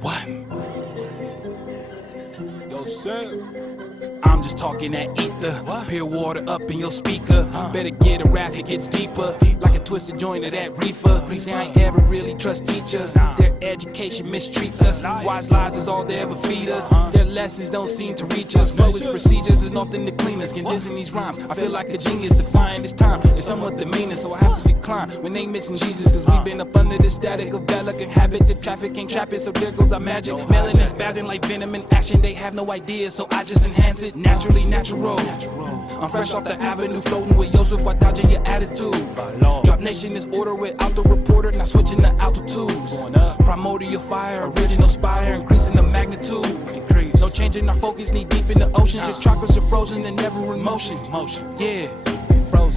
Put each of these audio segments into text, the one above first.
What? Yo, Seth. I'm just talking that ether. Pure water up in your speaker. Better get a rap, it gets deeper. Like a twisted joint of that reefer. See, I ain't ever really trust teachers. Their education mistreats us. Wise lies is all they ever feed us. Their lessons don't seem to reach us. Flow is procedures is often the cleanest. Condensing these rhymes, I feel like a genius defying this time. It's somewhat demeaning, so I have to decline when they missing Jesus. Cause we've been up under the static of bad luck and habit. The traffic ain't trapping, so there goes our magic. Melanin spazzing like venom in action. They have no ideas, so I just enhance it. Naturally natural. I'm fresh off the avenue, floating with Yosef while dodging your attitude. Drop Nation is order without the reporter, not switching the altitudes. Primordial fire, original spire, increasing the magnitude. No changing our focus, knee deep in the ocean. Your chakras are frozen and never in motion. Yeah,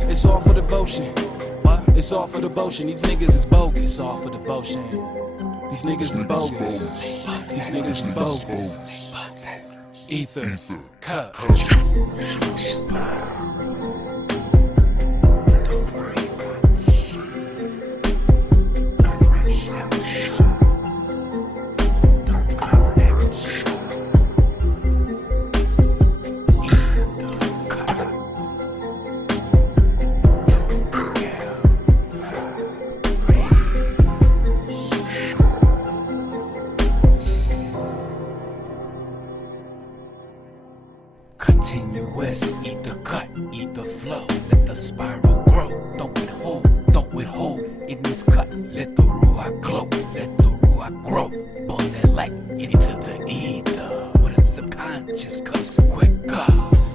it's all for devotion. It's all for devotion. These niggas is bogus. It's all for devotion. These niggas is bogus. These niggas is bogus. Ether, cut. Continuous, ether cut, ether flow. Let the spiral grow. Don't withhold. It means cut. Let the ruach glow. Let the ruach grow. Burn that light into the ether. Where the subconscious comes quicker.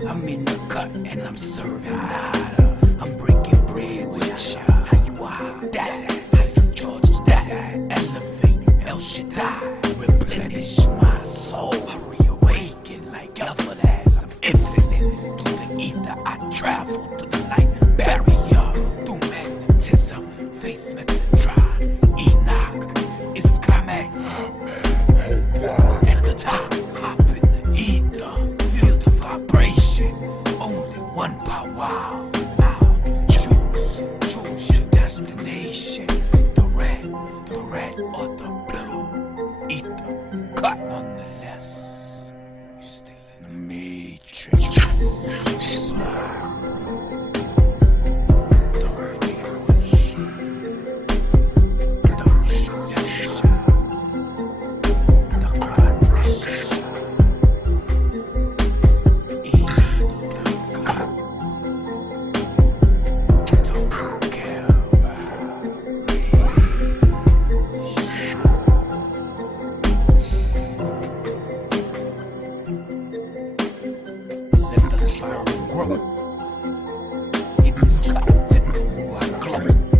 I'm in the cut and I'm serving nada. I'm breaking bread with ya. How you are that? How you charge that? Elevate, El Shaddai. Replenish my soul. I reawaken like everlasting. Infinite through the ether, I travel to the light barrier. Through magnetism, face metatron. Enoch is coming. At the top, hop in the ether. Feel the vibration. Only one power. Now choose your destination. The red or the blue. Ether, cut nonetheless. You still in the matrix.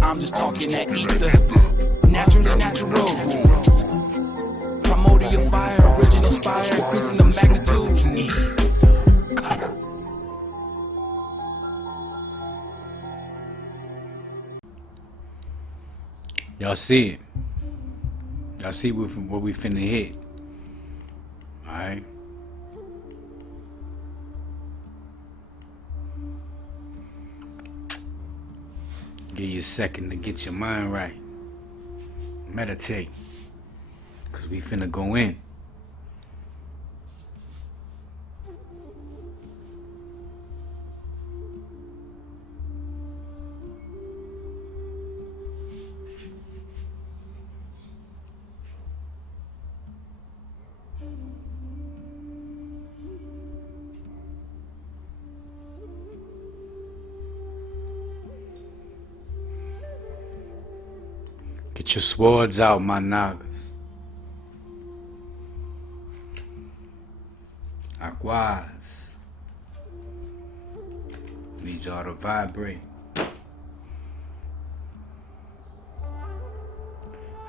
I'm just talking that ether, naturally natural. Primordial fire, original spire, increasing the magnitude. Y'all see it. Y'all see what we finna hit. Alright. Give you a second to get your mind right. Meditate. Cause we finna go in. Get your swords out, my nagas. Ahchwas. Need y'all to vibrate.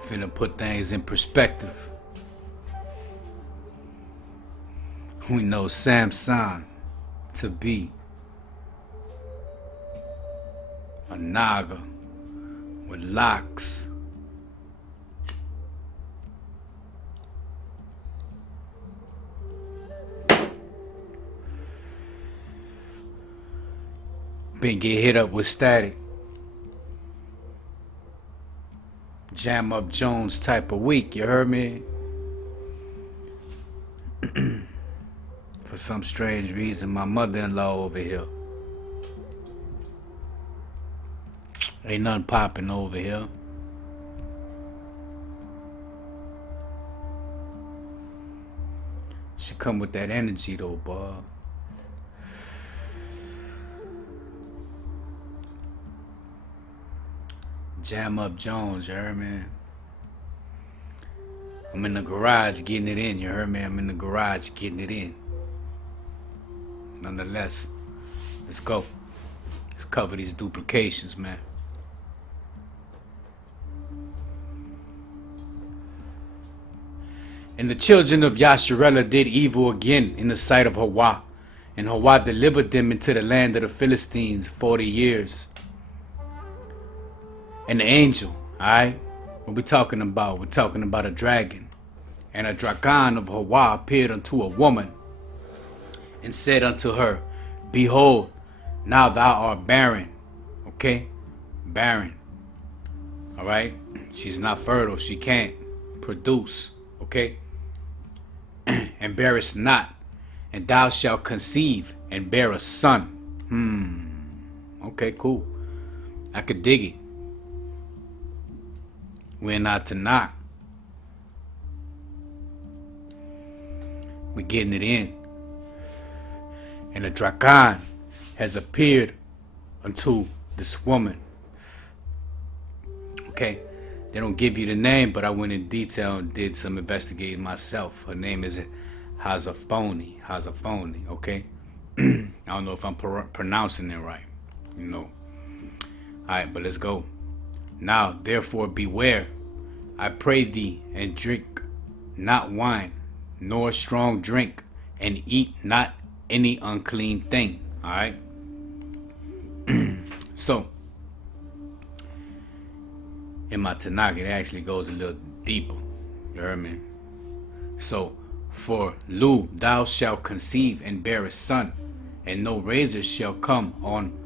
Finna put things in perspective. We know Samson to be a naga with locks. Been get hit up with static. Jam up Jones type of week, you heard me? For some strange reason, my mother-in-law over here. Ain't nothing popping over here. She come with that energy though, boy. Jam up Jones, you heard me? I'm in the garage getting it in, you heard me? I'm in the garage getting it in. Nonetheless, let's go. Let's cover these duplications, man. And the children of Yasharella did evil again in the sight of Ahau. And Ahau delivered them into the land of the Philistines 40 years. And the angel, alright? What we talking about? We're talking about a dragon. And a dragon of Ahau appeared unto a woman and said unto her, Behold, now thou art barren. Okay? Barren. Alright? She's not fertile. She can't produce. Okay? And bearest not. And thou shalt conceive and bear a son. Okay, cool. I could dig it. We're not to knock. We're getting it in. And a dragon has appeared unto this woman. Okay, they don't give you the name, but I went in detail and did some investigating myself. Her name is Hazaphoni, okay? I don't know if I'm pronouncing it right, you know. Alright, but let's go. Now, therefore, beware, I pray thee, and drink not wine, nor strong drink, and eat not any unclean thing. Alright? So, in my Tanakh, it actually goes a little deeper. You heard me? So, for Lu, thou shalt conceive and bear a son, and no razor shall come on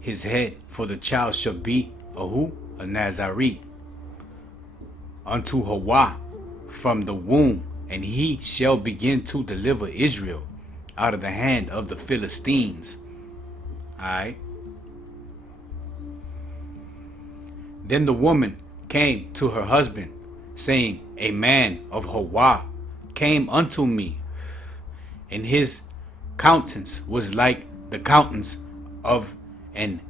his head, for the child shall be Ahau, a Nazarene, unto Ahau from the womb, and he shall begin to deliver Israel out of the hand of the Philistines. Alright. Then the woman came to her husband, saying, A man of Ahau came unto me, and his countenance was like the countenance of an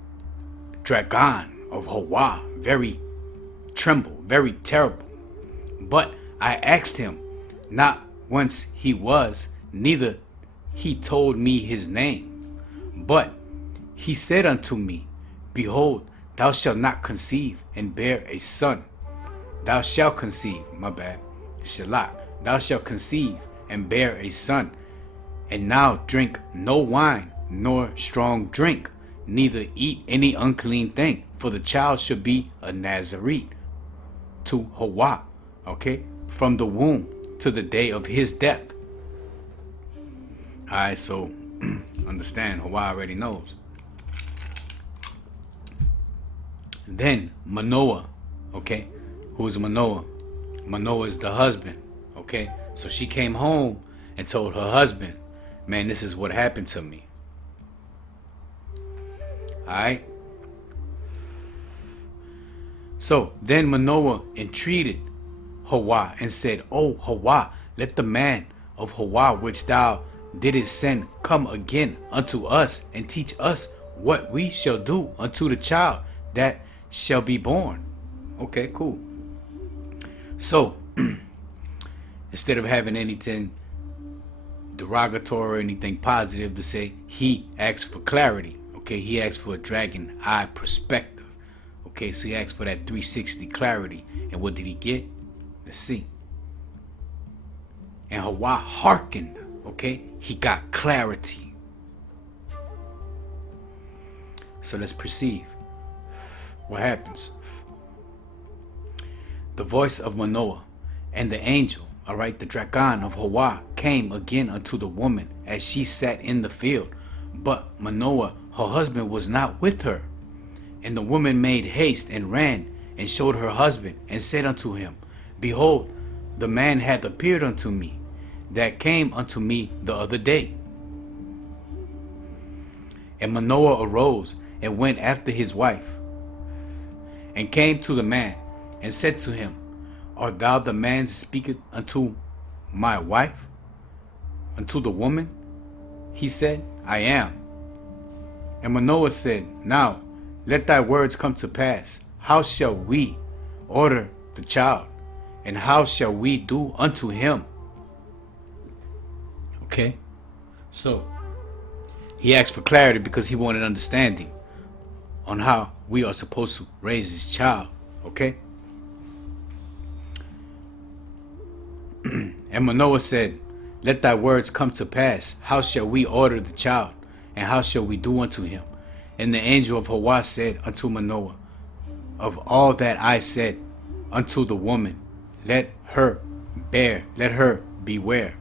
dragon of Ahau, very tremble, very terrible. But I asked him not whence he was, neither he told me his name. But he said unto me, Behold, thou shalt not conceive and bear a son. Thou shalt conceive, my bad, Shalak. Thou shalt conceive and bear a son. And now drink no wine, nor strong drink, neither eat any unclean thing, for the child shall be a Nazarene to Ahau, okay, from the womb to the day of his death. Alright, so understand, Ahau already knows. Then Manoah, okay, who's Manoah? Manoah is the husband, okay? So she came home and told her husband, man, this is what happened to me. Alright? So then Manoah entreated Ahau and said, O Ahau, let the man of Ahau which thou didst send come again unto us and teach us what we shall do unto the child that shall be born. Okay, cool. So instead of having anything derogatory or anything positive to say, he asked for clarity. Okay, he asked for a dragon eye perspective. Okay, so he asked for that 360 clarity. And what did he get? Let's see. And Ahau hearkened. Okay, he got clarity. So let's perceive what happens. The voice of Manoah and the angel, alright, the dragon of Ahau, came again unto the woman as she sat in the field, But Manoah, her husband, was not with her. And the woman made haste and ran and showed her husband and said unto him, Behold, the man hath appeared unto me, that came unto me the other day. And Manoah arose and went after his wife, and came to the man, and said to him, Art thou the man that speaketh unto my wife, unto the woman? He said, I am. And Manoah said, Now let thy words come to pass. How shall we order the child, and how shall we do unto him? Okay, so he asked for clarity because he wanted understanding on how we are supposed to raise this child. Okay. And Manoah said, Let thy words come to pass. How shall we order the child, and how shall we do unto him? And the angel of Ahau said unto Manoah, Of all that I said unto the woman, let her beware.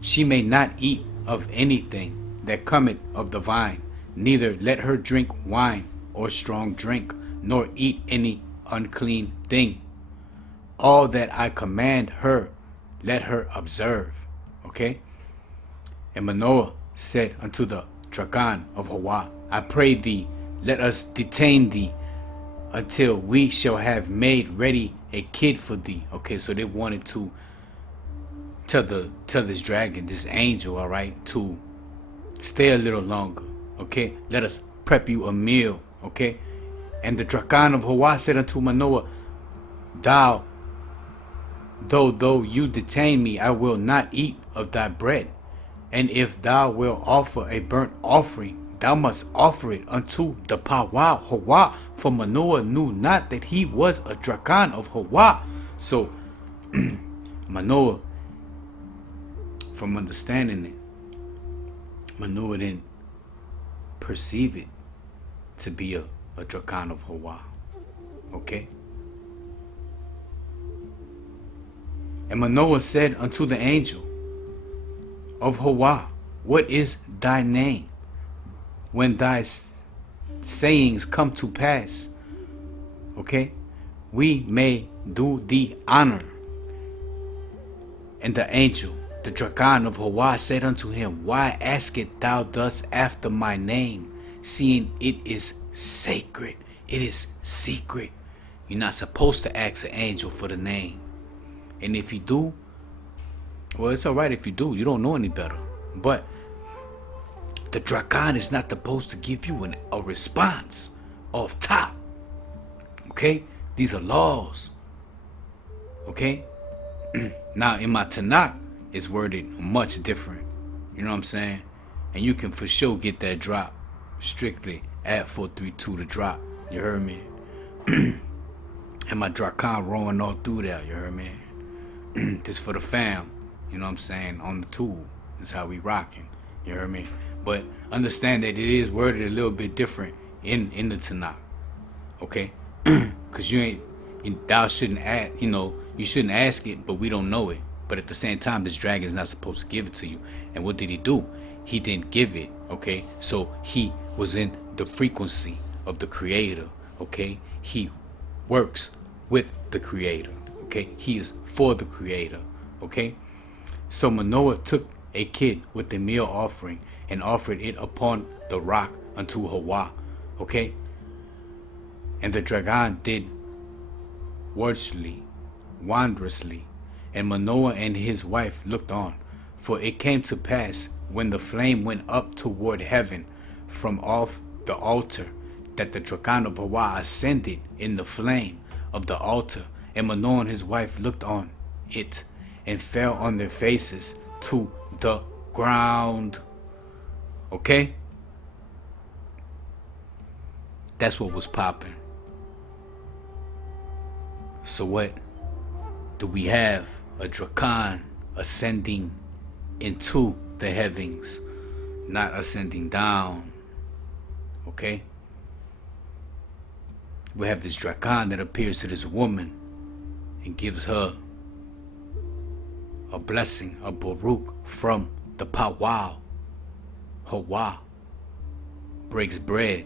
She may not eat of anything that cometh of the vine, neither let her drink wine or strong drink, nor eat any unclean thing. All that I command her, let her observe. Okay? And Manoah said unto the dragon of Ahau, I pray thee, let us detain thee until we shall have made ready a kid for thee. Okay, so they wanted to tell this dragon, this angel, all right, to stay a little longer. Okay, let us prep you a meal. Okay, and the dragon of Ahau said unto Manoah, though you detain me, I will not eat of thy bread. And if thou wilt offer a burnt offering, thou must offer it unto the powwow Ahau. For Manoah knew not that he was a dragon of Ahau. So Manoah, from understanding it, Manoah didn't perceive it to be a dragon of Ahau. Okay. And Manoah said unto the angel of Ahau, What is thy name? When thy sayings come to pass, okay, we may do thee honor. And the angel, the dragon of Ahau, said unto him, Why askest thou thus after my name, seeing it is sacred? It is secret. You're not supposed to ask an angel for the name. And if you do, well, it's all right if you do. You don't know any better. But the dragon is not supposed to give you a response off top. Okay? These are laws. Okay? Now, in my Tanakh, it's worded much different. You know what I'm saying? And you can for sure get that drop strictly at 432 to drop. You heard me? And my dragon rolling all through there. You heard me? This for the fam. You know what I'm saying? On the tool. That's how we rocking. You heard me? But understand that it is worded a little bit different in the Tanakh. Okay? Because thou shouldn't ask, you shouldn't ask it, but we don't know it. But at the same time, this dragon is not supposed to give it to you. And what did he do? He didn't give it. Okay? So he was in the frequency of the Creator. Okay? He works with the Creator. Okay? He is for the Creator. Okay? So Manoah took a kid with the meal offering and offered it upon the rock unto Ahau. Okay? And the dragon did wondrously, and Manoah and his wife looked on. For it came to pass, when the flame went up toward heaven from off the altar, that the dragon of Ahau ascended in the flame of the altar, and Manoah and his wife looked on it, and fell on their faces to the ground. Okay? That's what was popping. So what do we have? A dragon ascending into the heavens, not ascending down. Okay? We have this dragon that appears to this woman and gives her a blessing, a baruch from the powwow Ahau. breaks bread.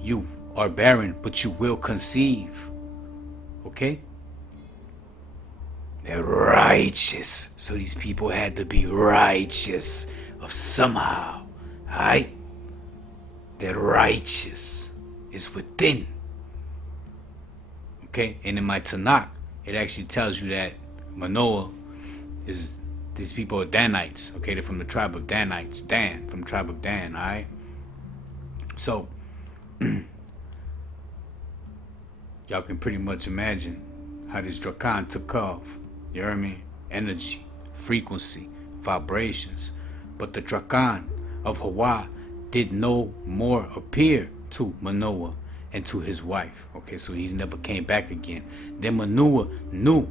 You are barren, but you will conceive. Okay? They're righteous. So these people had to be righteous of somehow. Alright? They're righteous. It's within. Okay? And in my Tanakh, it actually tells you that Manoah is, these people are Danites. Okay? They're from the tribe of Danites. Dan, from the tribe of Dan. Alright? So, y'all can pretty much imagine how this Drakan took off. You hear me? Energy, frequency, vibrations. But the Drakan of Hawaii did no more appear to Manoah and to his wife. Okay, so he never came back again. Then Manoah knew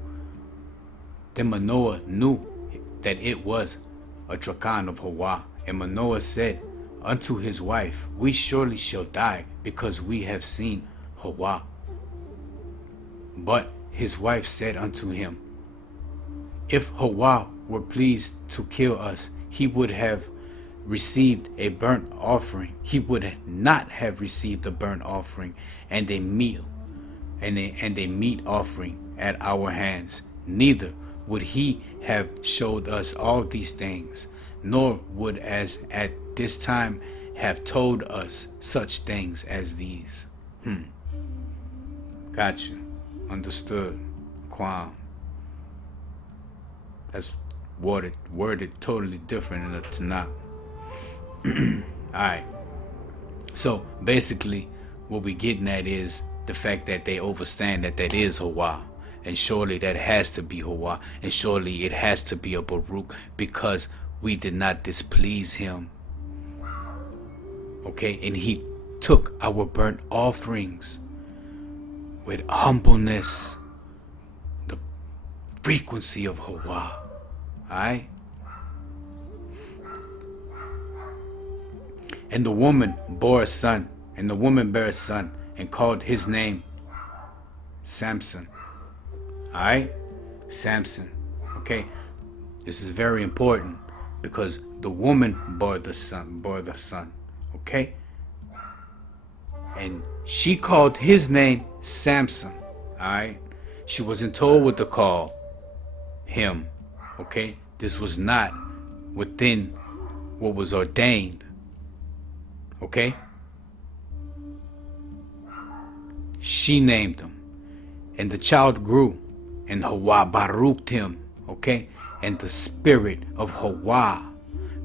that it was a Drakan of Hawaii. And Manoah said unto his wife, we surely shall die, because we have seen Hawaii. But his wife said unto him, if Hawaii were pleased to kill us, he would have received a burnt offering. He would not have received a burnt offering and a meal and a meat offering at our hands. Neither would he have showed us all these things, nor would as at this time have told us such things as these. Gotcha. Understood. Quam. That's worded totally different in the Tanakh. Alright. So basically what we getting at is the fact that they understand that is Hawaii. And surely that has to be Hawaii. And surely it has to be a Baruch, because we did not displease him. Okay, and he took our burnt offerings with humbleness, the frequency of Hawaii. Alright? And the woman bore a son, and the woman bare a son, and called his name Samson. Alright? Samson. Okay? This is very important, because the woman bore the son. Okay? And she called his name Samson. Alright? She wasn't told what to call him. Okay? This was not within what was ordained. Okay? She named him. And the child grew, and Hawaii baruched him. Okay? And the spirit of Hawaii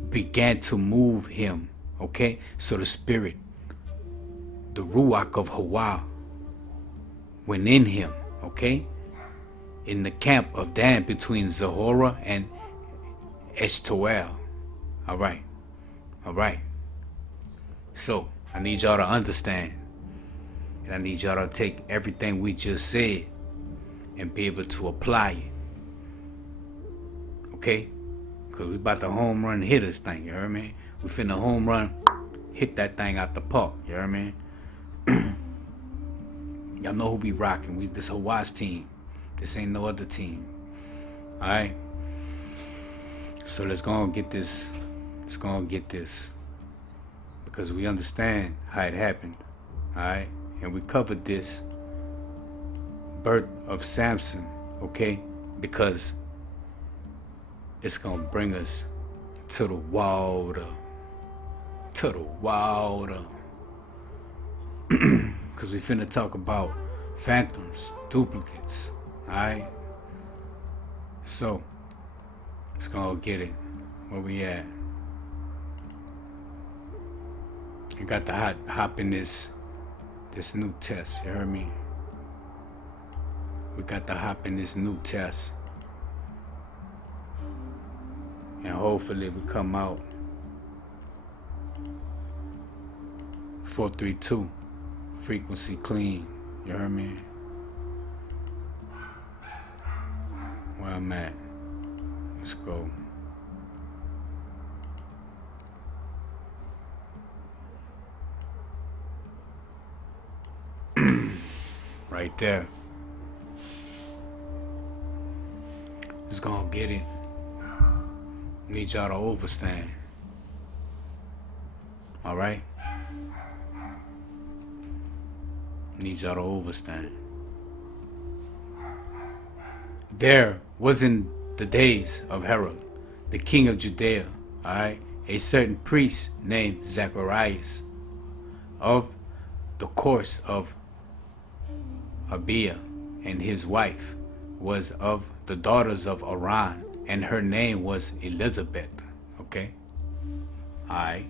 began to move him. Okay? So the spirit, the Ruach of Hawaii, went in him. Okay? In the camp of Dan, between Zahora and Eshtoel. Alright. Alright. So, I need y'all to understand. And I need y'all to take everything we just said and be able to apply it. Okay? Because we about to home run hit this thing, you hear me? We finna home run, hit that thing out the park, you hear me? Y'all know who be rocking. We this Hawaii's team. This ain't no other team. Alright? So let's go and get this. Let's go and get this. Because we understand how it happened. Alright? And we covered this birth of Samson, okay? Because it's gonna bring us to the water. To the water. Because we finna talk about phantoms, duplicates. Alright? So, let's go get it. Where we at? You got to hop in this new test, you heard me? We got to hop in this new test. And hopefully we come out 432, frequency clean, you heard me? Where I'm at. Let's go. Right there. Let's go and get it. Need y'all to overstand. Alright? Need y'all to understand. There was in the days of Herod, the king of Judea, alright, a certain priest named Zacharias of the course of Abiah, and his wife was of the daughters of Aaron, and her name was Elizabeth. Okay? Alright.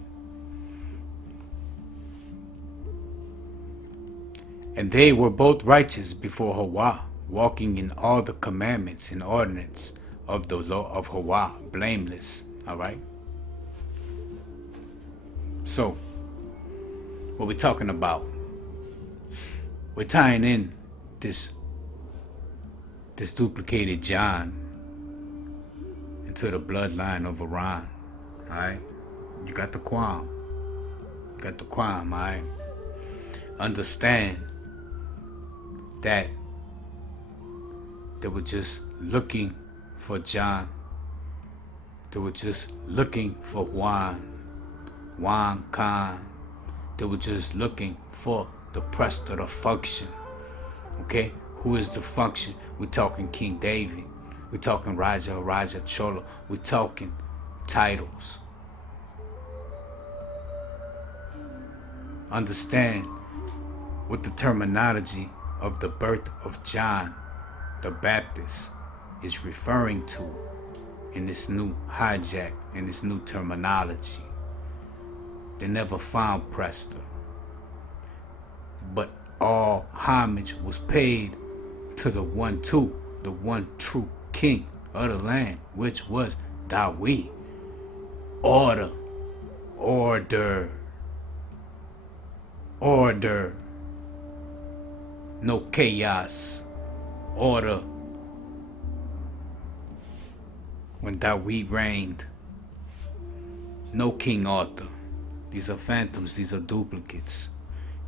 And they were both righteous before Yahweh, walking in all the commandments and ordinance of the law of Yahweh, blameless. Alright? So, what we're talking about, we're tying in this duplicated John into the bloodline of Aaron. Alright? You got the qualm. You got the qualm, alright? Understand that they were just looking for John. They were just looking for Juan Khan. They were just looking for the prester, the function. Okay? Who is the function? We're talking King David. We're talking Raja Chola. We're talking titles. Understand what the terminology of the birth of John the Baptist is referring to in this new hijack, in this new terminology. They never found Prester, but all homage was paid to the one true king of the land, which was Dawid. Order. No chaos. Order. When Dawid reigned, no King Arthur. These are phantoms, these are duplicates.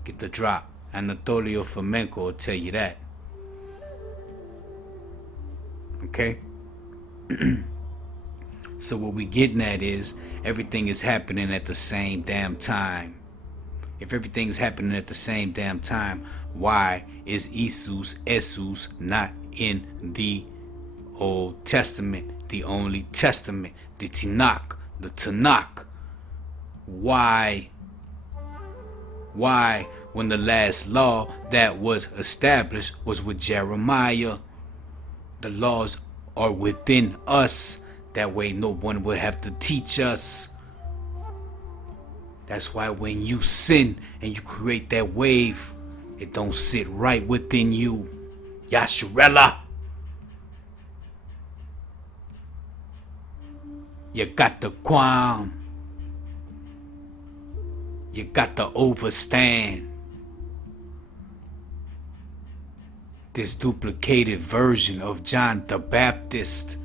Get the drop. Anatolio Fomenko will tell you that. Okay? So what we getting at is everything is happening at the same damn time. If everything is happening at the same damn time, why is Jesus not in the Old Testament, the only testament, the Tanakh? Why, when the last law that was established was with Jeremiah, the laws are within us. That way no one would have to teach us. That's why when you sin and you create that wave, it don't sit right within you. Yasharella. You got the qualm. You got to overstand. This duplicated version of John the Baptist.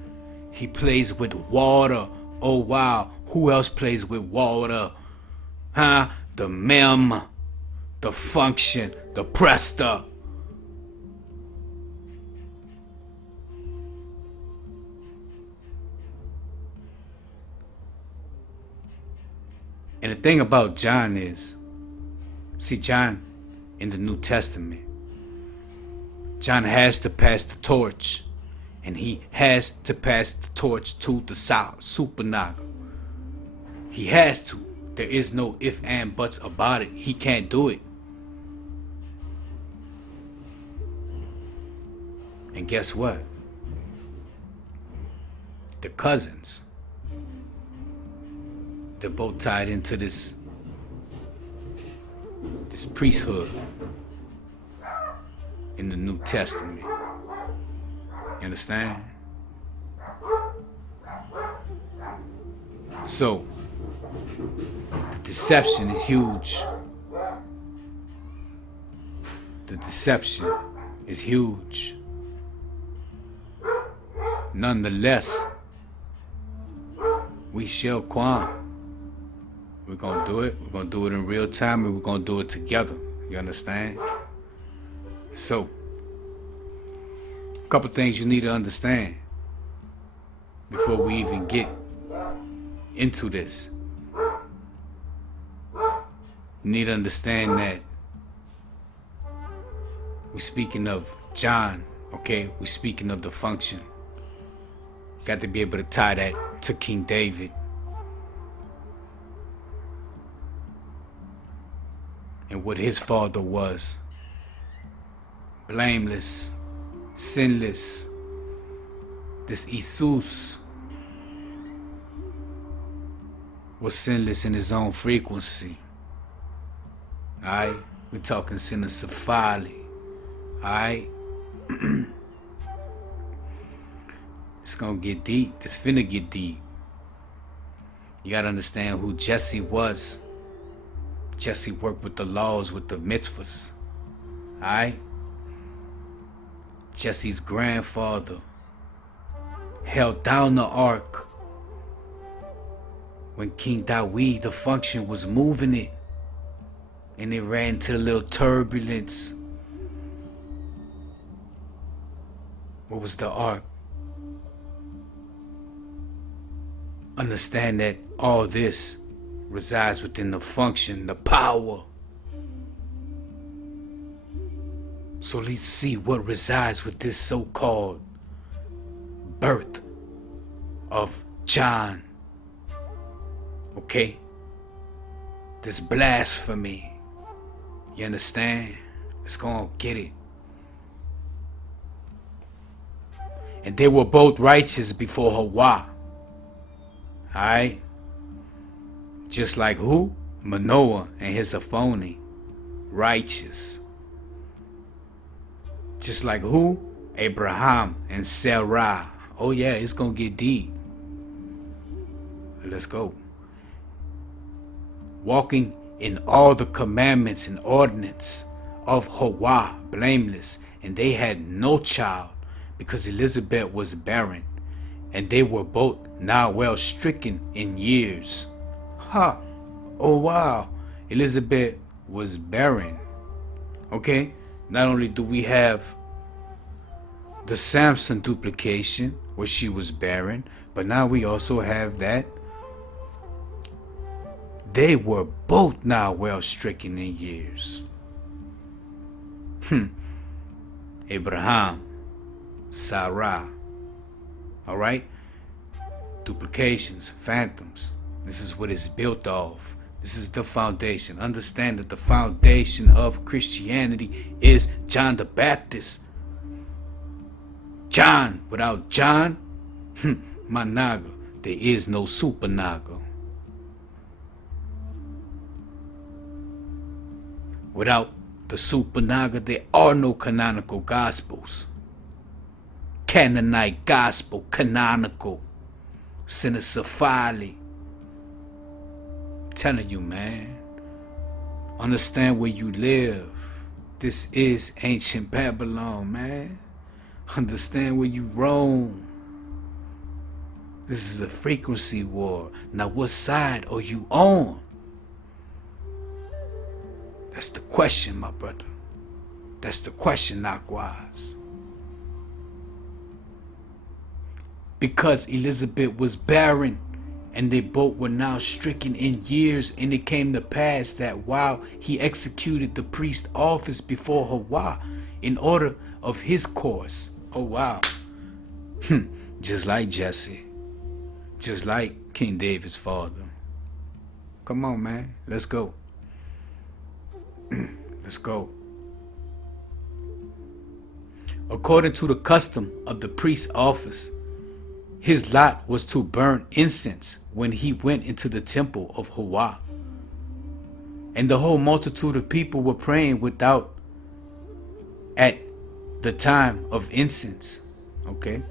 He plays with water. Oh wow, who else plays with water? Huh? The mem, the function, the prester. And the thing about John is, see, John in the New Testament, John has to pass the torch. And he has to pass the torch to the Supernaga. He has to. There is no if and buts about it. He can't do it. And guess what? The cousins, they're both tied into this priesthood in the New Testament. You understand? So, the deception is huge. The deception is huge. Nonetheless, we shall qualm. We're gonna do it. We're gonna do it in real time, and we're gonna do it together. You understand? So, a couple things you need to understand before we even get into this. You need to understand that We're speaking of John, okay? We're speaking of the function. Got to be able to tie that to King David. And what his father was. Blameless, sinless. This Jesus was sinless in his own frequency. Alright? We're talking Subsrcibe. Alright? It's gonna get deep. It's finna get deep. You gotta understand who Jesse was. Jesse worked with the laws, with the mitzvahs. Alright? Jesse's grandfather held down the ark when King Dawid, the function, was moving it. And it ran into a little turbulence. What was the ark? Understand that all this resides within the function, the power. So let's see what resides with this so-called birth of John. Okay? This blasphemy. You understand? Let's go and get it. And they were both righteous before Ahau. Alright? Just like who? Manoah and his Aphoni. Righteous. Just like who? Abraham and Sarah. Oh yeah, it's gonna get deep. Let's go. Walking in all the commandments and ordinance of Ahau, blameless, and they had no child because Elizabeth was barren, and they were both now well stricken in years. Ha! Oh wow, Elizabeth was barren. Okay, not only do we have the Samson duplication where she was barren, but now we also have that they were both now well stricken in years. Abraham, Sarah. Alright? Duplications, phantoms. This is what it's built off. This is the foundation. Understand that the foundation of Christianity is John the Baptist. John. Without John, my naga, there is no super naga. Without the super naga, there are no canonical gospels. Canaanite gospel, canonical. Subsrcibe. Telling you, man. Understand where you live. This is ancient Babylon, man. Understand where you roam. This is a frequency war. Now what side are you on? That's the question, my brother. That's the question, Ahchwas. Because Elizabeth was barren, and they both were now stricken in years, and it came to pass that while he executed the priest office before Ahau in order of his course. Oh wow. Just like Jesse. Just like King David's father. Come on, man. Let's go. Let's go. According to the custom of the priest's office, his lot was to burn incense when he went into the temple of Ahau. And the whole multitude of people were praying without at the time of incense. Okay.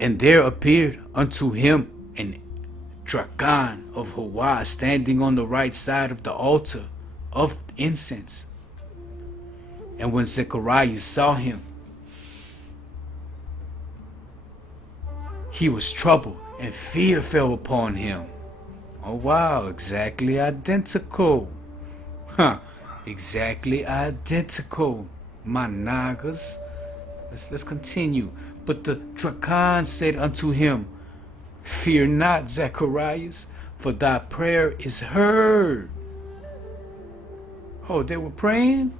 And there appeared unto him an dragon of Ahau standing on the right side of the altar of incense. And when Zechariah saw him, he was troubled, and fear fell upon him. Oh wow, exactly identical. Exactly identical, my nagas. Let's continue. But the dragon said unto him, Fear not, Zacharias, for thy prayer is heard. Oh, they were praying?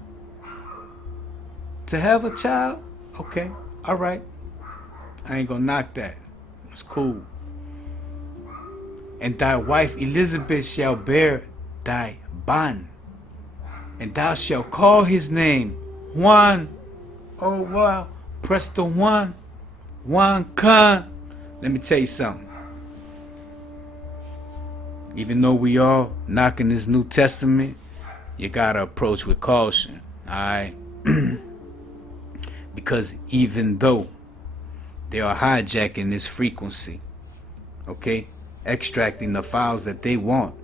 to have a child, okay, all right. I ain't gonna knock that. It's cool. And thy wife Elizabeth shall bear thy ban, and thou shalt call his name Juan. Oh wow, press the Juan Khan. Let me tell you something. Even though we all knocking this New Testament, you gotta approach with caution, alright? Because even though they are hijacking this frequency, okay, extracting the files that they want,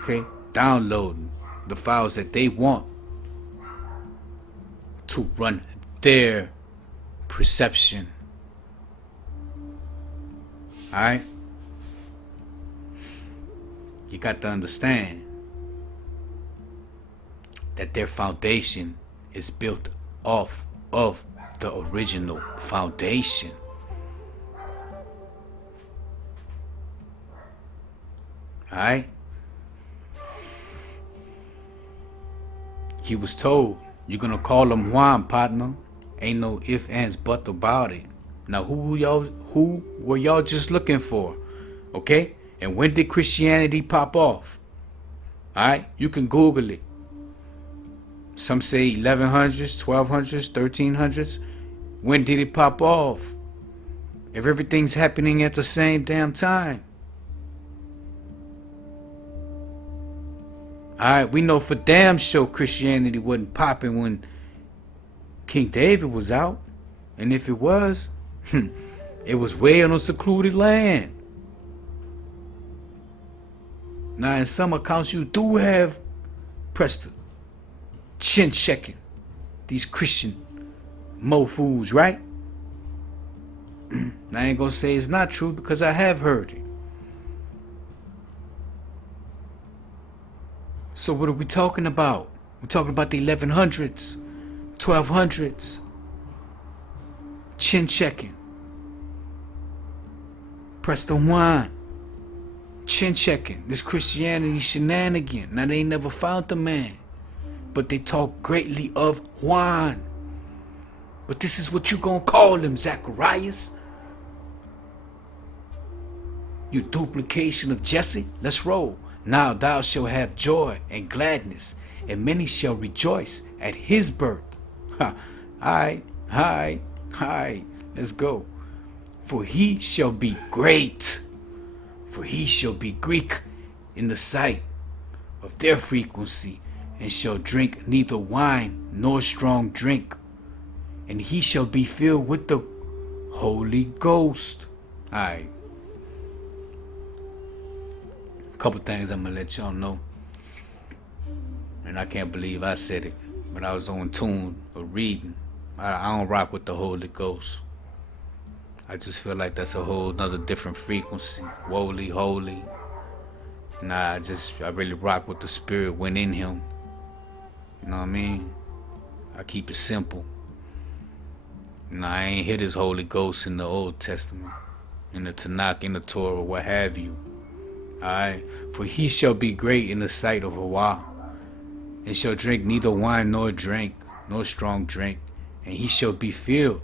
okay, downloading the files that they want to run their perception, alright? You got to understand that their foundation is built off of the original foundation. Alright? He was told, you're gonna call him Juan, partner. Ain't no ifs, ands, buts about it. Now who were y'all just looking for? Okay? And when did Christianity pop off? Alright? You can Google it. Some say 1100s, 1200s, 1300s. When did it pop off? If everything's happening at the same damn time. Alright, we know for damn sure Christianity wasn't popping when King David was out. And if it was, it was way on a secluded land. Now in some accounts you do have Preston chin checking these Christian mofos, right? I ain't gonna say it's not true because I have heard it. So what are we talking about? We're talking about the 1100s, 1200s. Chin checking. Preston Juan. Chin checking. This Christianity shenanigan. Now they ain't never found the man, but they talk greatly of Juan. But this is what you gonna call him, Zacharias? You duplication of Jesse? Let's roll. Now thou shalt have joy and gladness, and many shall rejoice at his birth. Ha! Hi. Let's go. For he shall be great. For he shall be Greek in the sight of their frequency, and shall drink neither wine nor strong drink. And he shall be filled with the Holy Ghost. Alright. Couple things I'm gonna let y'all know. And I can't believe I said it, but I was on tune of reading. I don't rock with the Holy Ghost. I just feel like that's a whole nother different frequency. Holy. Nah, I really rock with the spirit went in him. You know what I mean? I keep it simple. Nah, I ain't hit his Holy Ghost in the Old Testament, in the Tanakh, in the Torah, what have you. Alright? For he shall be great in the sight of Ahau, and shall drink neither wine nor strong drink, and he shall be filled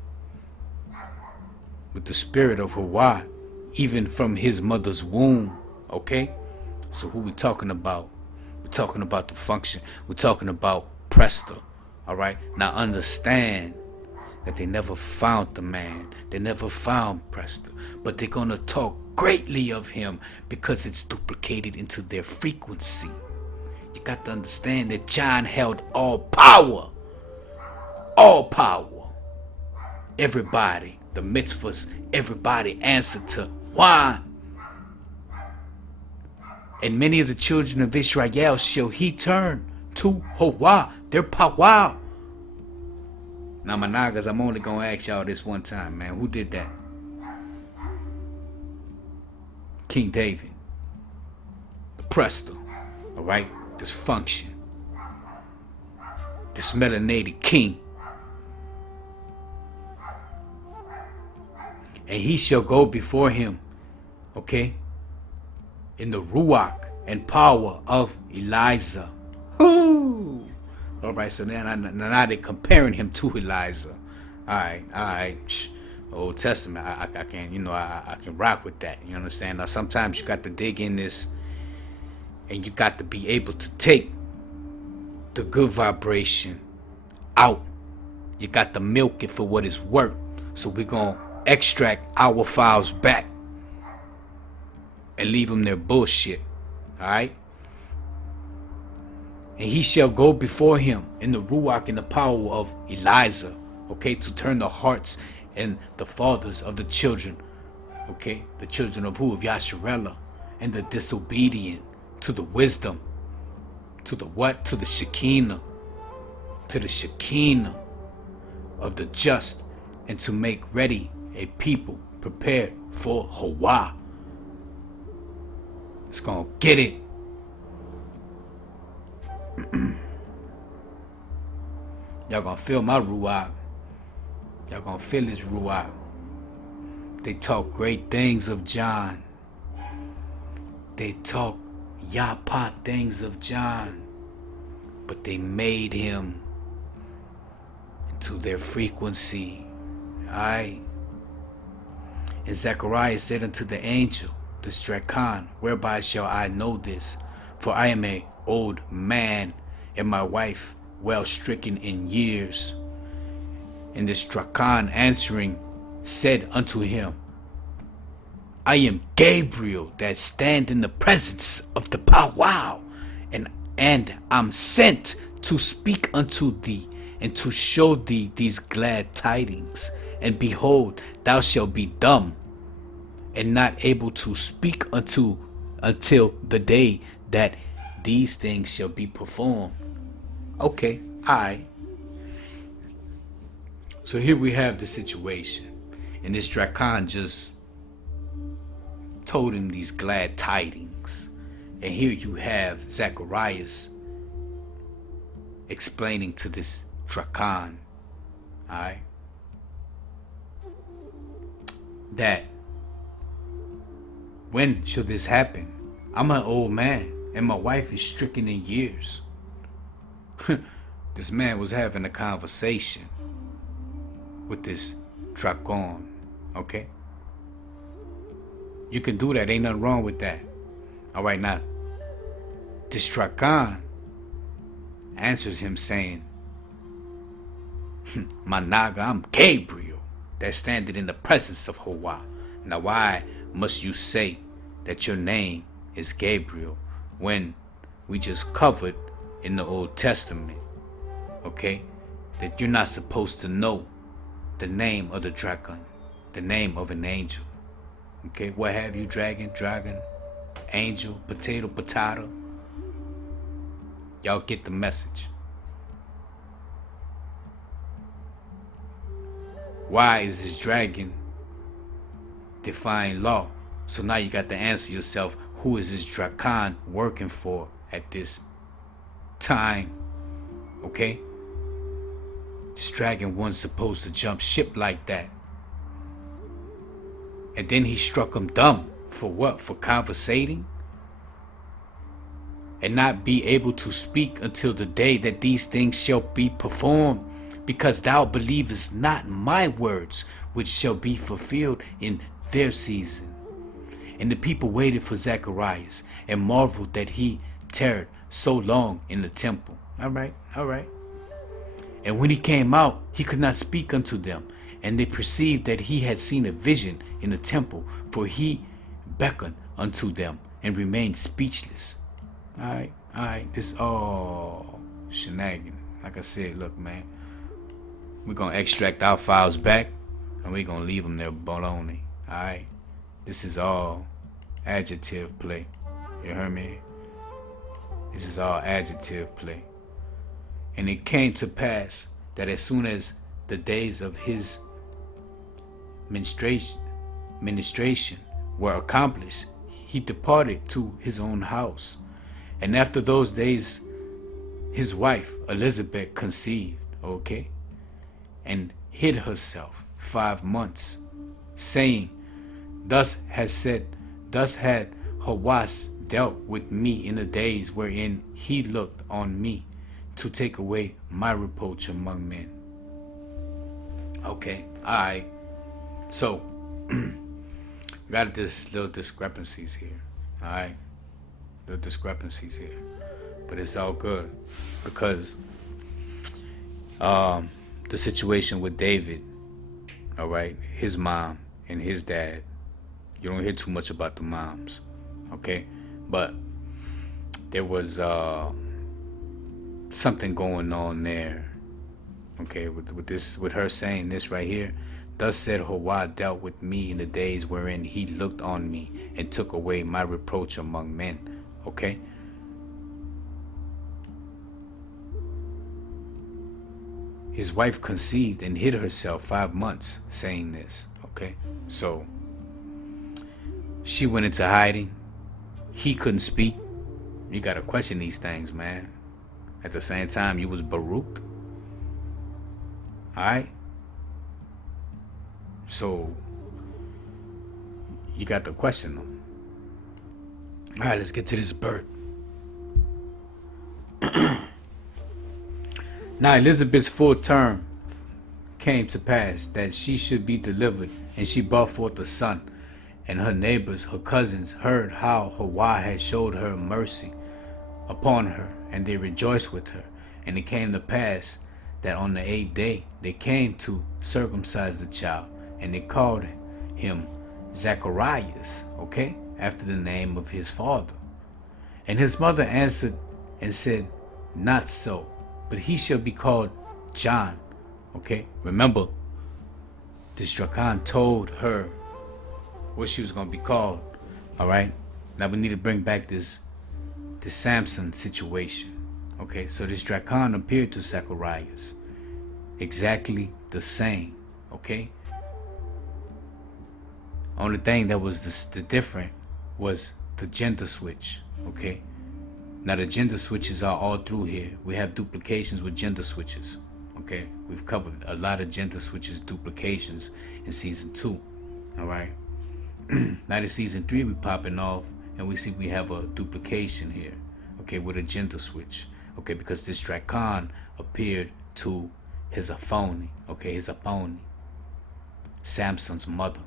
with the spirit of Ahau, even from his mother's womb. Okay? So who we talking about? We're talking about the function. We're talking about Presta. Alright? Now understand that they never found the man. They never found Presta. But they're gonna talk greatly of him because it's duplicated into their frequency. You got to understand that John held all power. All power. Everybody, the mitzvahs, everybody answered to Juan. And many of the children of Israel shall he turn to Ahau, their power. Now, my nagas, I'm only going to ask y'all this one time, man. Who did that? King David. The Presta. Alright? This function. This melanated king. And he shall go before him. Okay? In the ruach and power of Elijah. Ooh, All right, so now they're comparing him to Elijah. All right. Old Testament, I can, I can rock with that. You understand? Now, sometimes you got to dig in this, and you got to be able to take the good vibration out. You got to milk it for what it's worth. So we're going to extract our files back and leave them their bullshit. All right? And he shall go before him in the ruach and the power of Elijah, okay, to turn the hearts and the fathers of the children, okay, the children of who? Of Yasharella, and the disobedient to the wisdom, to the what? To the Shekinah of the just, and to make ready a people prepared for Hawa. It's gonna get it. Y'all gonna feel my ruach. Y'all gonna feel his ruach. They talk great things of John. They talk Yapa things of John. But they made him into their frequency. Alright. And Zechariah said unto the angel, the Strakan, whereby shall I know this? For I am a old man, and my wife well stricken in years. And the Strakan answering said unto him, I am Gabriel that stand in the presence of the powwow, and I'm sent to speak unto thee and to show thee these glad tidings. And behold, thou shalt be dumb and not able to speak until the day that these things shall be performed. Okay, alright. So here we have the situation. And this Drakan just told him these glad tidings. And here you have Zacharias explaining to this Drakan, alright, that when should this happen? I'm an old man and my wife is stricken in years. This man was having a conversation with this Dragon, okay? You can do that, ain't nothing wrong with that. Alright, now, this Dragon answers him saying, my Naga, I'm Gabriel that standeth in the presence of Hawa. Now why must you say that your name is Gabriel when we just covered in the Old Testament, okay, that you're not supposed to know the name of the dragon, the name of an angel, okay? What have you, dragon, angel, potato? Y'all get the message. Why is this dragon defying law? So now you got to answer yourself, who is this Drakan working for at this time? Okay? This dragon wasn't supposed to jump ship like that. And then he struck him dumb. For what? For conversating? And not be able to speak until the day that these things shall be performed. Because thou believest not my words, which shall be fulfilled in their season. And the people waited for Zacharias and marveled that he tarried so long in the temple. All right. And when he came out, he could not speak unto them. And they perceived that he had seen a vision in the temple, for he beckoned unto them and remained speechless. All right. This all shenanigan. Like I said, look, man, we're going to extract our files back and we're going to leave them there baloney. All right. This is all adjective play. You heard me? This is all adjective play. And it came to pass that as soon as the days of his ministration were accomplished, he departed to his own house. And after those days, his wife Elizabeth conceived, okay, and hid herself 5 months, saying, Thus had Hawas dealt with me in the days wherein he looked on me, to take away my reproach among men. Okay, alright. So, got this little discrepancies here. Alright? Little discrepancies here. But it's all good. Because the situation with David, alright, his mom and his dad, you don't hear too much about the moms. Okay? But there was something going on there. Okay, with her saying this right here. Thus said Ahchwa dealt with me in the days wherein he looked on me and took away my reproach among men. Okay? His wife conceived and hid herself 5 months, saying this. Okay? So, she went into hiding. He couldn't speak. You gotta question these things, man. At the same time, you was Baruch. Alright? So, you got to question them. Alright, let's get to this birth. Now, Elizabeth's full term came to pass that she should be delivered, and she brought forth a son. And her neighbors, her cousins, heard how Ahchwa had showed her mercy upon her, and they rejoiced with her. And it came to pass that on the 8th day they came to circumcise the child, and they called him Zacharias, okay, after the name of his father. And his mother answered and said, not so, but he shall be called John. Okay, remember, this Drakan told her what she was going to be called. All right, now we need to bring back this Samson situation. Okay, so this Drakan appeared to Zacharias exactly the same. Okay, only thing that was the different was the gender switch. Okay, now the gender switches are all through here. We have duplications with gender switches. Okay, we've covered a lot of gender switches, duplications in season 2. All right. Now in season 3 we popping off and we see we have a duplication here, okay, with a gender switch, okay, because this Drakan appeared to his Aphone, okay, his Aphone, Samson's mother,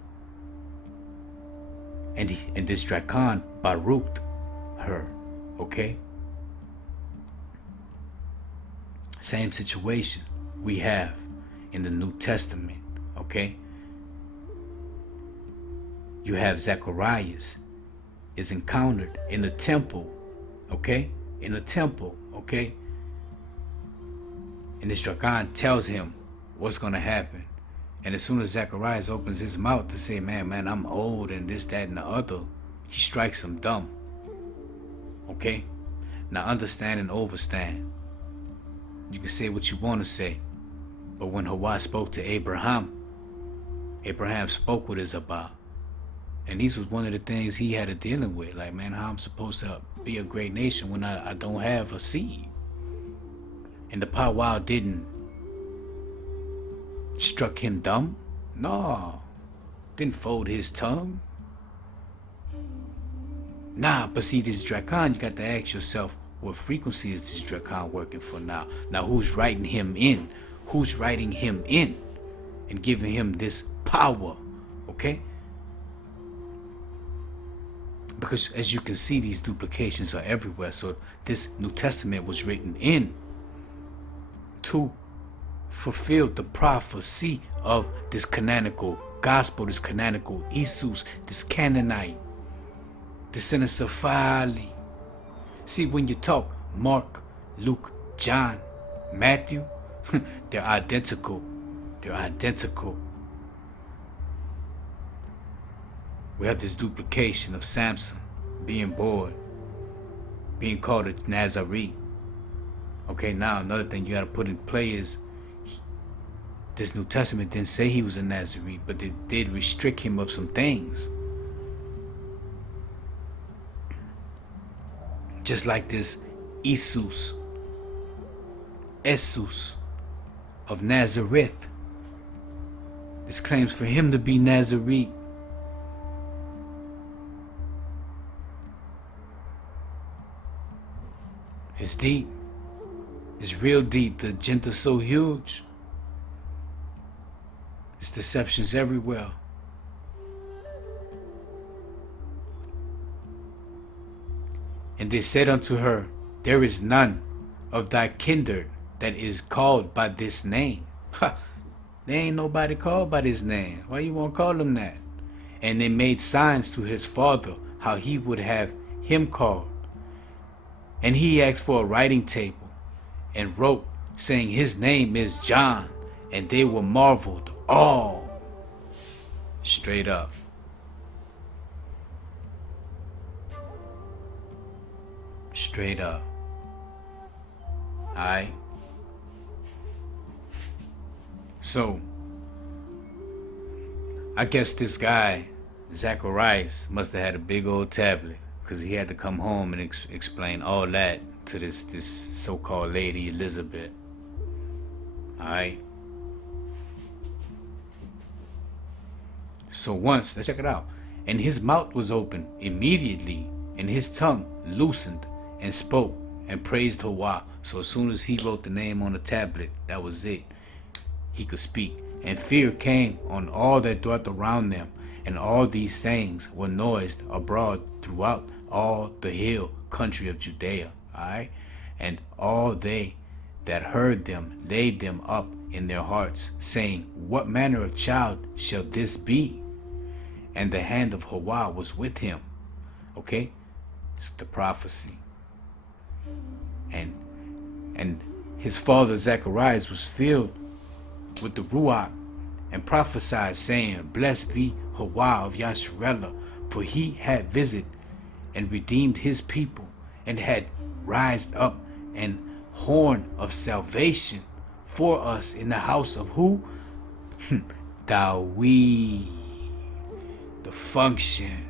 and this Drakan Baruched her, okay. Same situation we have in the New Testament, okay. You have Zacharias is encountered in the temple, okay? In the temple, okay? And this Drakan tells him what's going to happen. And as soon as Zacharias opens his mouth to say, man, I'm old and this, that, and the other, he strikes him dumb, okay? Now understand and overstand. You can say what you want to say, but when Ahchwa spoke to Abraham spoke with his Abba. And these was one of the things he had to dealing with. Like, man, how I'm supposed to be a great nation when I don't have a seed. And the powwow didn't struck him dumb. No. Didn't fold his tongue. Nah, but see, this Drakan, you got to ask yourself, what frequency is this Drakan working for now? Now, who's writing him in? Who's writing him in and giving him this power? Okay? Because as you can see, these duplications are everywhere. So this New Testament was written in to fulfill the prophecy of this canonical gospel, this canonical Jesus, this Canaanite, descendants of Phali. See, when you talk Mark, Luke, John, Matthew, they're identical. They're identical. We have this duplication of Samson being born, being called a Nazarene. Okay, now another thing you got to put in play is this New Testament didn't say he was a Nazarene, but it did restrict him of some things. Just like this Jesus of Nazareth. This claims for him to be Nazarene. It's deep. It's real deep. The agenda's so huge. It's deceptions everywhere. And they said unto her, there is none of thy kindred that is called by this name. Ha! There ain't nobody called by this name. Why you won't call him that? And they made signs to his father how he would have him called. And he asked for a writing table and wrote, saying, his name is John. And they were marveled all. Straight up. Straight up. Alright? So, I guess this guy, Zacharias, must have had a big old tablet, because he had to come home and explain all that to this so-called lady Elizabeth. Alright? So once, let's check it out. And his mouth was open immediately, and his tongue loosened, and spoke, and praised Ahau. So as soon as he wrote the name on the tablet, that was it. He could speak. And fear came on all that dwelt around them, and all these sayings were noised abroad throughout all the hill country of Judea. Alright? And all they that heard them laid them up in their hearts, saying, what manner of child shall this be? And the hand of Ahau was with him. Okay? It's the prophecy. And his father Zacharias was filled with the Ruach, and prophesied, saying, blessed be Ahau of Yasharella, for he had visited and redeemed his people, and had raised up an horn of salvation for us in the house of who? Dawi. The function.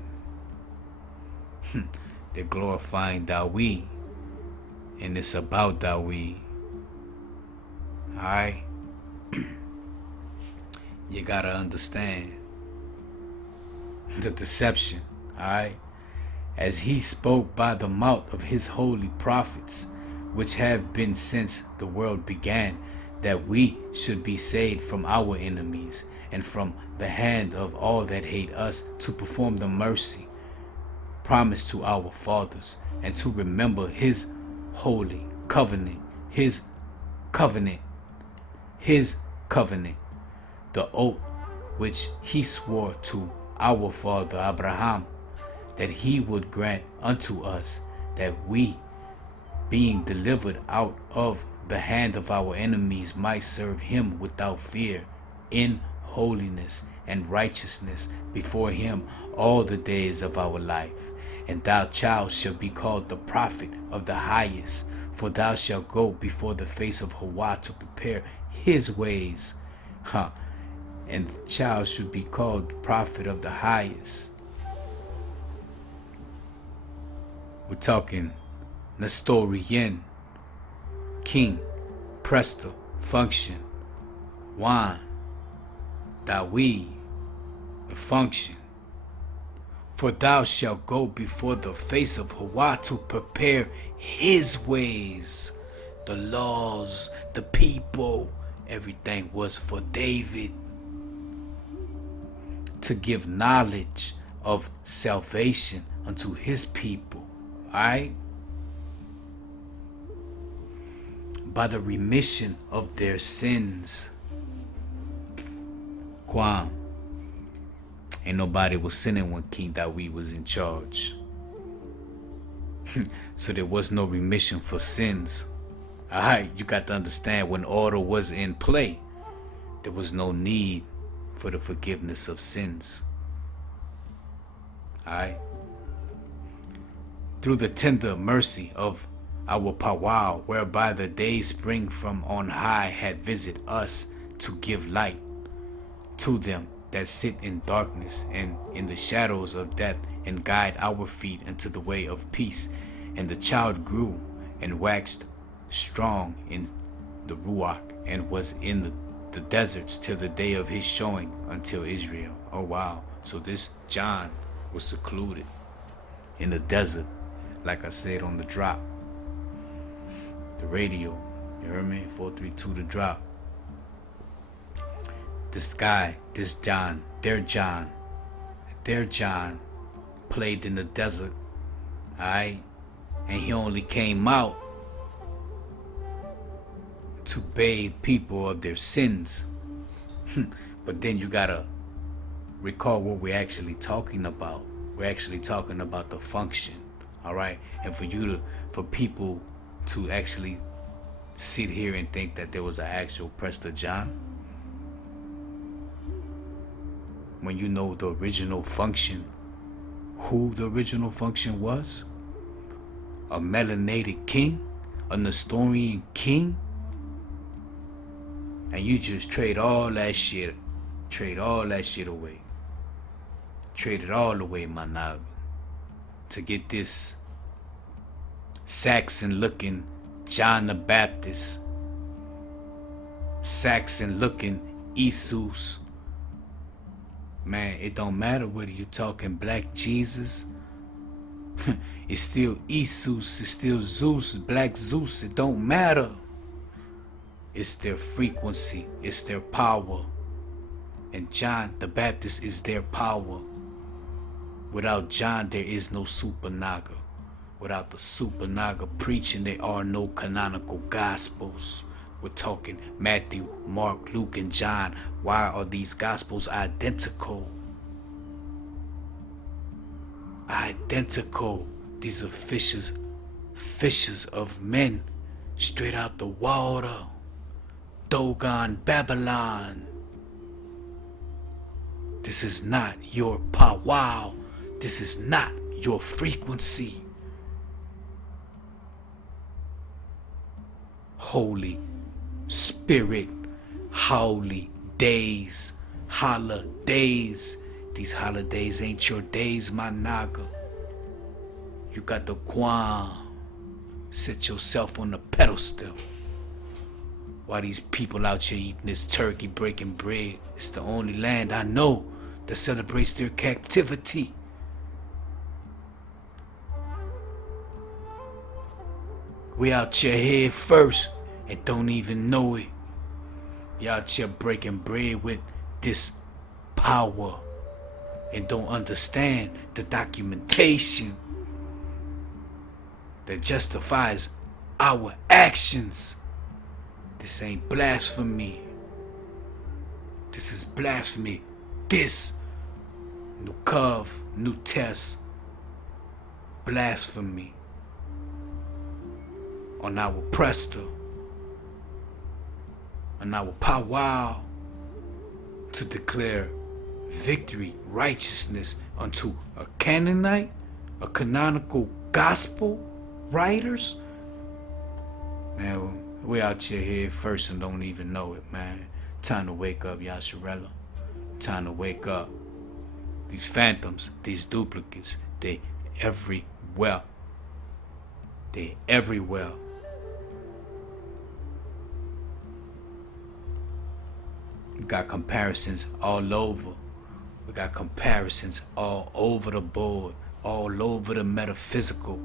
They're glorifying Dawi, and it's about Dawi. Alright? You gotta understand the deception, alright? As he spoke by the mouth of his holy prophets, which have been since the world began, that we should be saved from our enemies, and from the hand of all that hate us, to perform the mercy promised to our fathers, and to remember his holy covenant, his covenant, the oath which he swore to our father Abraham, that he would grant unto us, that we, being delivered out of the hand of our enemies, might serve him without fear, in holiness and righteousness before him all the days of our life. And thou, child, shalt be called the prophet of the highest, for thou shalt go before the face of Ahau to prepare his ways. And the child should be called prophet of the highest. We're talking Nestorian, king, prester, function, wine, Dawi, the function. For thou shalt go before the face of Ahau to prepare his ways, the laws, the people. Everything was for David, to give knowledge of salvation unto his people. Alright? By the remission of their sins. Quam. Ain't nobody was sinning when King David was in charge. So there was no remission for sins. Alright, you got to understand, when order was in play, there was no need for the forgiveness of sins. Alright? Through the tender mercy of our powwow, whereby the day spring from on high had visited us, to give light to them that sit in darkness and in the shadows of death, and guide our feet into the way of peace. And the child grew and waxed strong in the Ruach, and was in the deserts till the day of his showing until Israel. Oh wow. So this John was secluded in the desert, like I said on the drop, the radio, You heard me? 432 to drop. This guy, this John, their John played in the desert, alright? And he only came out to bathe people of their sins. But then you gotta recall what we're actually talking about. We're actually talking about the function, alright? And for people to actually sit here and think that there was an actual Prester John, when you know the original function, who the original function was, a melanated king, a Nestorian king, and you just trade all that shit away. Trade it all away, my nigga, to get this Saxon looking John the Baptist, Saxon looking Jesus. Man, it don't matter whether you're talking Black Jesus. It's still Jesus, it's still Zeus, Black Zeus. It don't matter. It's their frequency, it's their power. And John the Baptist is their power. Without John, there is no Super Naga. Without the Super Naga preaching, there are no canonical gospels. We're talking Matthew, Mark, Luke, and John. Why are these gospels identical? Identical. These are fishers of men, straight out the water. Dogon, Babylon. This is not your powwow. This is not your frequency. Holy Spirit, holy days, holidays. These holidays ain't your days, my naga. You got the Guam. Sit yourself on the pedestal. Why these people out here eating this turkey, breaking bread? It's the only land I know that celebrates their captivity. We out here head first and don't even know it. You out here breaking bread with this power and don't understand the documentation that justifies our actions. This ain't blasphemy. This is blasphemy. This new Cov, new test, blasphemy on our Prester, on our powwow to declare victory, righteousness unto a Canaanite, a canonical gospel writers. Man, we out here first and don't even know it, man. Time to wake up, Yasharella. Time to wake up. These phantoms, these duplicates, they everywhere. They everywhere. We got comparisons all over. We got comparisons all over the board, all over the metaphysical.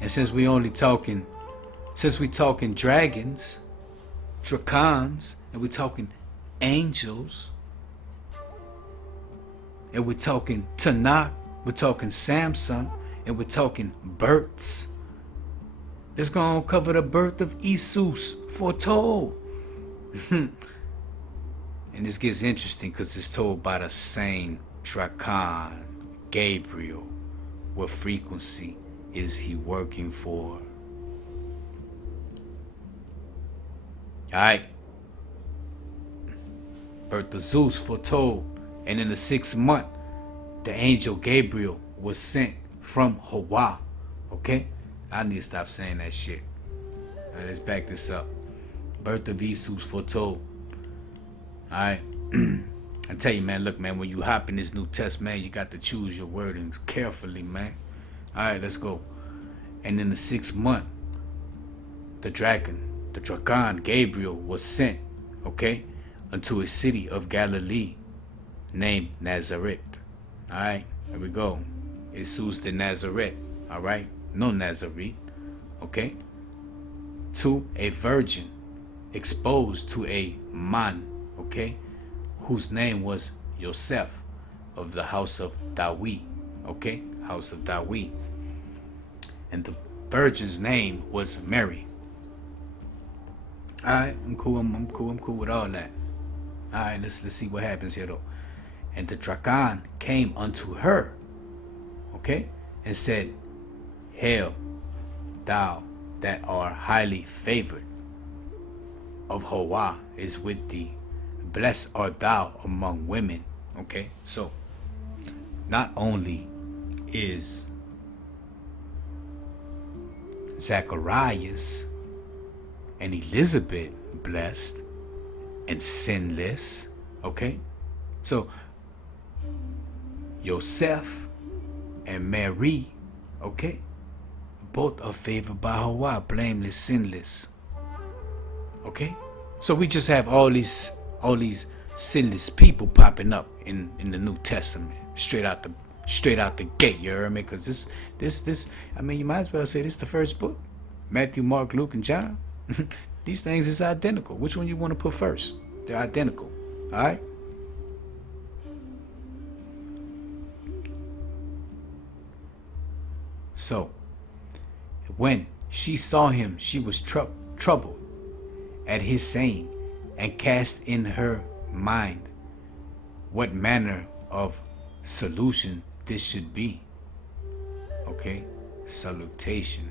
And since we talking dragons, dracons, and we talking angels, and we're talking Tanakh, we're talking Samson, and we're talking births, it's gonna cover the birth of Jesus foretold. And this gets interesting because it's told by the same Dracan, Gabriel. What frequency is he working for? Alright. Birth of Zeus foretold. And in the 6th month, the angel Gabriel was sent from Hawa. Okay? I need to stop saying that shit. All right, let's back this up. Birth of Jesus foretold. Alright. I tell you, man, look, man, when you hop in this New Testament, you got to choose your wordings carefully, man. Alright, let's go. And in the 6th month, the dragon Gabriel was sent, okay, unto a city of Galilee named Nazareth. Alright, here we go. Jesus de Nazareth. Alright, no Nazareth. Okay? To a virgin exposed to a man, okay, whose name was Yosef of the house of Dawi, okay, house of Dawi, and the virgin's name was Mary. All right, I'm cool with all that. All right, let's see what happens here though. And the dragon came unto her, okay, and said, "Hail, thou that art highly favored, of Hawa is with thee. Blessed art thou among women." Okay, so not only is Zacharias and Elizabeth blessed and sinless, okay, so Joseph and Mary, okay, both are favored by Hawa, blameless, sinless. Okay, so we just have all these sinless people popping up in the New Testament, straight out the gate. You heard me? Because this, I mean, you might as well say this is the first book. Matthew, Mark, Luke, and John. These things is identical. Which one you want to put first? They're identical. All right. So when she saw him, she was troubled at his saying, and cast in her mind what manner of solution this should be. Okay, salutation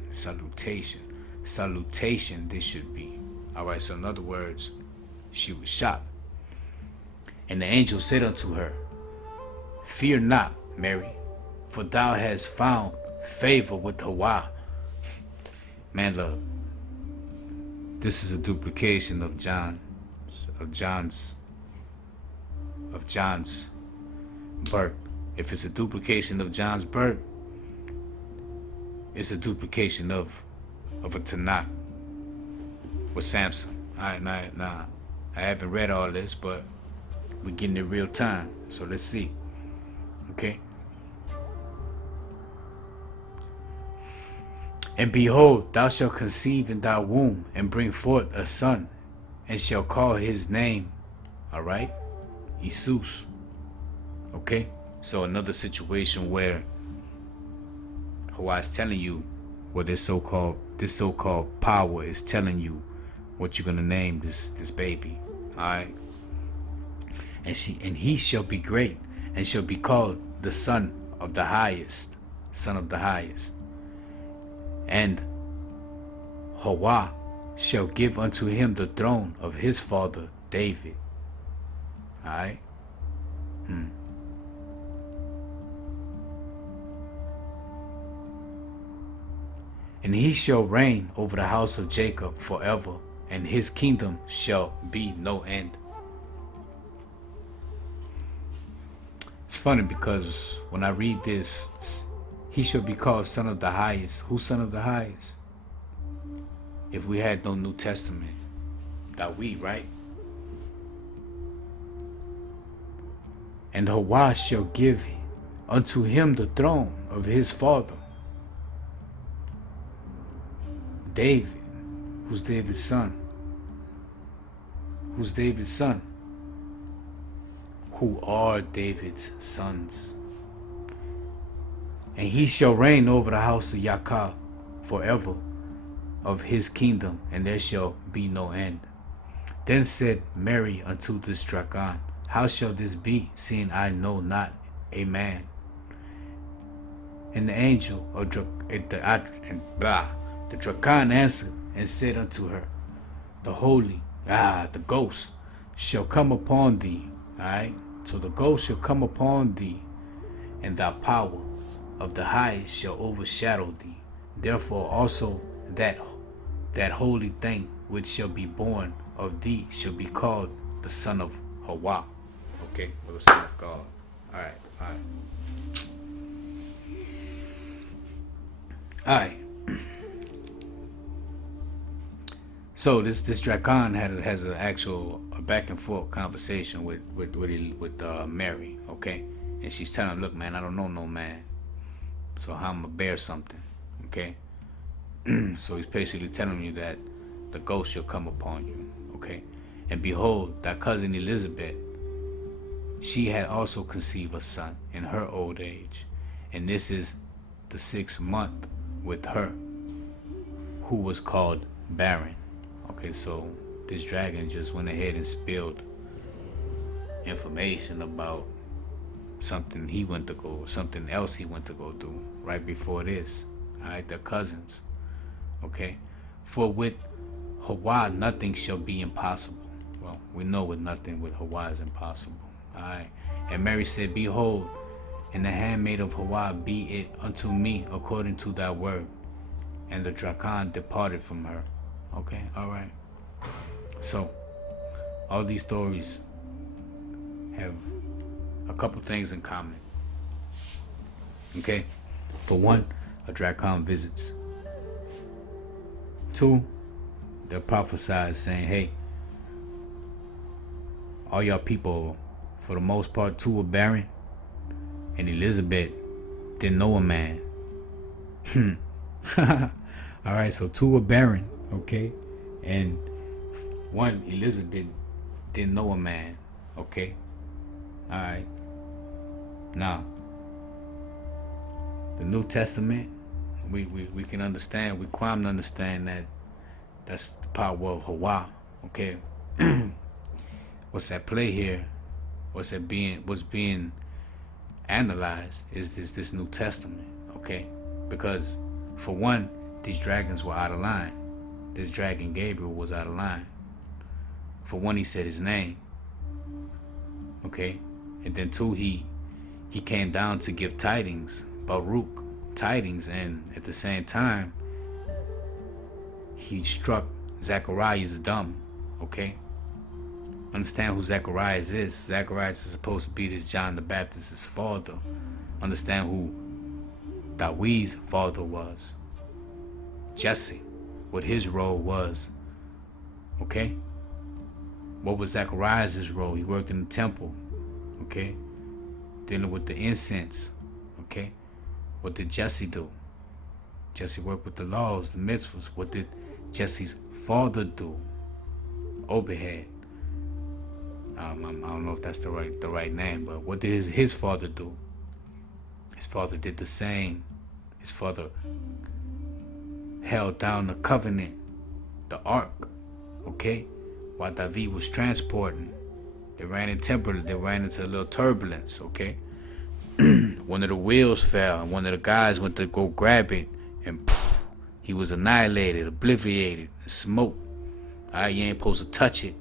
this should be. All right, so in other words, she was shocked. And the angel said unto her, "Fear not, Mary, for thou hast found favor with Hawa." Man, look, this is a duplication of John's birth. If it's a duplication of John's birth, it's a duplication of a Tanakh with Samson. Nah, I haven't read all this, but we're getting it real time. So let's see. Okay. And behold, thou shalt conceive in thy womb, and bring forth a son, and shall call his name, all right, Jesus. Okay, so another situation where Hawaii is telling you, well, this so-called power is telling you what you're gonna name this baby, all right. And he shall be great, and shall be called the Son of the Highest. And Hawa shall give unto him the throne of his father David. Alright? And he shall reign over the house of Jacob forever, and his kingdom shall be no end. It's funny because when I read this, he shall be called Son of the Highest. Who's Son of the Highest? If we had no New Testament, that we, right? And Hawa shall give unto him the throne of his father David. Who's David's son? Who are David's sons? And he shall reign over the house of Yaakov forever, of his kingdom, and there shall be no end. Then said Mary unto this dragon, How shall this be, seeing I know not a man? And the angel of the dragon answered and said unto her, the ghost shall come upon thee. Alright, so the ghost shall come upon thee, and thy power of the highest shall overshadow thee. Therefore also that holy thing which shall be born of thee shall be called the Son of Hawa. Okay, or the Son of God. Alright. So this Dragon has an actual back and forth conversation with Mary, okay, and she's telling him, look, man, I don't know no man, so how I'm gonna bear something, okay. So he's basically telling you that the ghost shall come upon you, okay, and behold, thy cousin Elizabeth, she had also conceived a son in her old age, and this is the 6th month with her, who was called barren. Okay, so this dragon just went ahead and spilled information about something something else he went to go do right before this. Alright, they're cousins. Okay, for with Hawa nothing shall be impossible. Well, we know with nothing with Hawa is impossible. Alright, and Mary said, behold, and the handmaid of Hawa, be it unto me according to thy word. And the dragon departed from her. Okay, alright. So, all these stories have a couple things in common. Okay? For one, a dragon visits. 2, they're prophesied saying, hey, all y'all people, for the most part, 2 were barren. And Elizabeth didn't know a man. Alright, so 2 were barren, okay? And 1, Elizabeth didn't know a man, okay? Alright. Now, the New Testament, we can understand, we can understand that that's the power of Hawa, okay? What's at play here, what's being analyzed is this New Testament, okay? Because for one, these dragons were out of line. This dragon Gabriel was out of line. For one, he said his name, okay? And then 2, he came down to give tidings, Baruch tidings, and at the same time, he struck Zacharias dumb, okay? Understand who Zacharias is. Zacharias is supposed to be this John the Baptist's father. Understand who David's father was. Jesse, what his role was. Okay? What was Zacharias' role? He worked in the temple. Okay? Dealing with the incense. Okay? What did Jesse do? Jesse worked with the laws, the mitzvahs. What did Jesse's father do? Obed. I don't know if that's the right name, but what did his father do? His father did the same. His father held down the covenant, the ark, okay? While David was transporting, they ran into a little turbulence, okay? One of the wheels fell, and one of the guys went to go grab it, and poof, he was annihilated, obliterated, smoked. All right, you ain't supposed to touch it.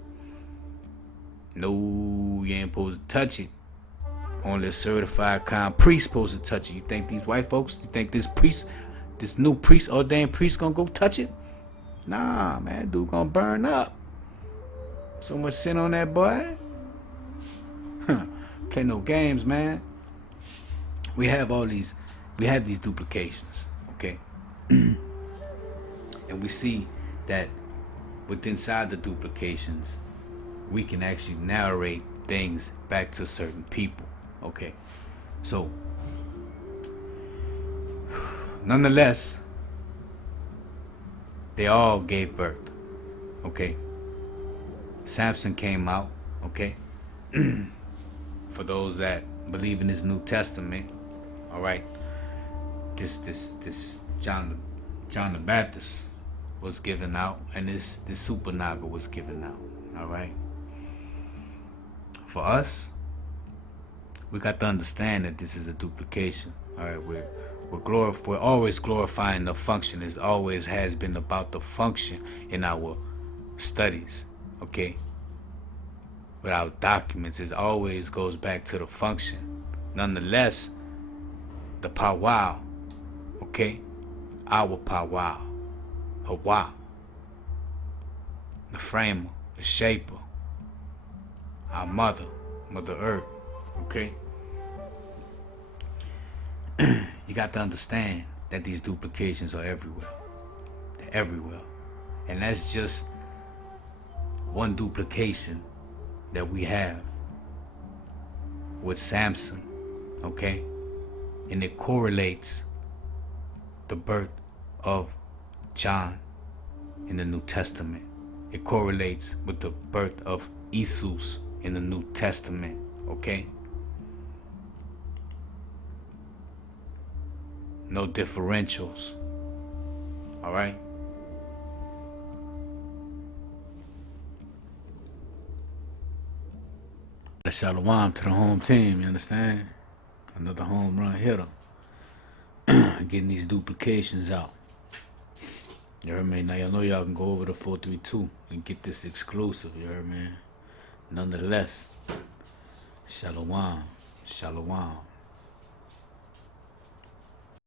No, you ain't supposed to touch it. Only a certified kind priest supposed to touch it. You think these white folks, you think this new priest, ordained priest gonna go touch it? Nah, man, dude gonna burn up. So much sin on that boy. Play no games, man. We have these duplications, okay? And we see that inside the duplications, we can actually narrate things back to certain people, okay? So, nonetheless, they all gave birth, okay? Samson came out, okay? For those that believe in this New Testament, all right? This John the Baptist was given out, and this Supernaga was given out, all right? For us, we got to understand that this is a duplication. All right, we're always glorifying the function. It always has been about the function in our studies. Okay, with our documents, it always goes back to the function. Nonetheless, the powwow, okay, our powwow, Hawa, the framer, the shaper, our Mother Earth, okay? You got to understand that these duplications are everywhere. They're everywhere. And that's just one duplication that we have with Samson, okay? And it correlates the birth of John in the New Testament. It correlates with the birth of Jesus in the New Testament, okay? No differentials, all right? Shalom to the home team, you understand? Another home run hitter. Getting these duplications out. You heard me? Now y'all know y'all can go over to 432 and get this exclusive, you heard me? Nonetheless, shalom, shalom.